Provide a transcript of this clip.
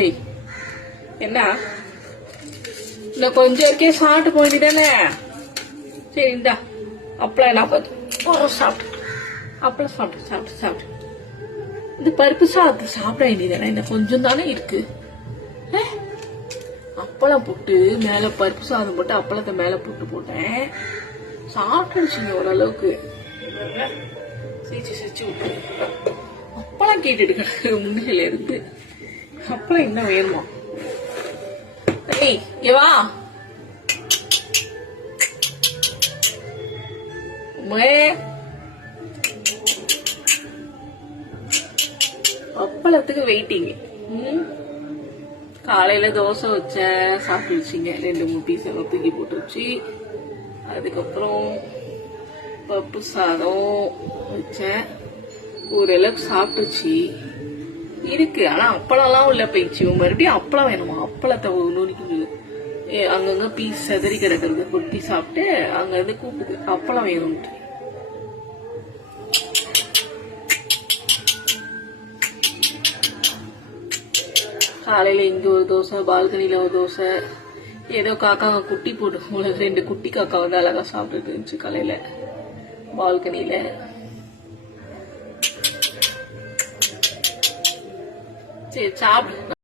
ஏய், என்ன இன்னும் கொஞ்சம் இருக்கே சாப்பிட்டு போயிட்டானே. சரி இந்தா அப்பளம் என்ன பார்த்து சாப்பிட்டு அப்பளம் சாப்பிட்டு சாப்பிட்டு சாப்பிட்டு இந்த பருப்பு சாப்பிட்டு சாப்பிட வேண்டியதானே. இந்த கொஞ்சம் தானே இருக்கு. அப்பளம் போட்டு மேல பருப்பு சாதம் போட்டு அப்பளத்தை மேல போட்டு போட்டேன். சாப்பிட்டுச்சுங்க ஓரளவுக்கு. சிரிச்சு சிரிச்சு விட்டு அப்பளம் கேட்டுட்டு கிடக்கு முன்னில இருந்து. அப்பளம் என்ன வேணுமா? ஏய் இங்க வா. அப்பளத்துக்கு வெயிட்டிங். காலையில தோசை வச்சேன், சாப்பிட்டு வச்சிங்க. 2-3 பீஸ் தூக்கி போட்டு வச்சு, அதுக்கப்புறம் பப்பு சாதம் வச்சேன். ஓரளவுக்கு சாப்பிட்டுச்சு இருக்கு. ஆனா அப்பளம்லாம் உள்ள போயிடுச்சு. மறுபடியும் அப்பளம் வேணுமா? அப்பளத்தை நுணுக்கி அங்கங்க பீஸ் செதறி கிடக்கிறது கொட்டி சாப்பிட்டு அங்க இருந்து கூப்பிட்டு அப்பளம் வேணும்ட்டு. காலையில இங்க ஒரு தோசை, பால்கனில ஒரு தோசை. ஏதோ காக்காங்க குட்டி போட்டு 2 குட்டி காக்கா வந்து அழகா சாப்பிட்டு இருந்துச்சு காலையில பால்கனில. சரி சாப்பிடு.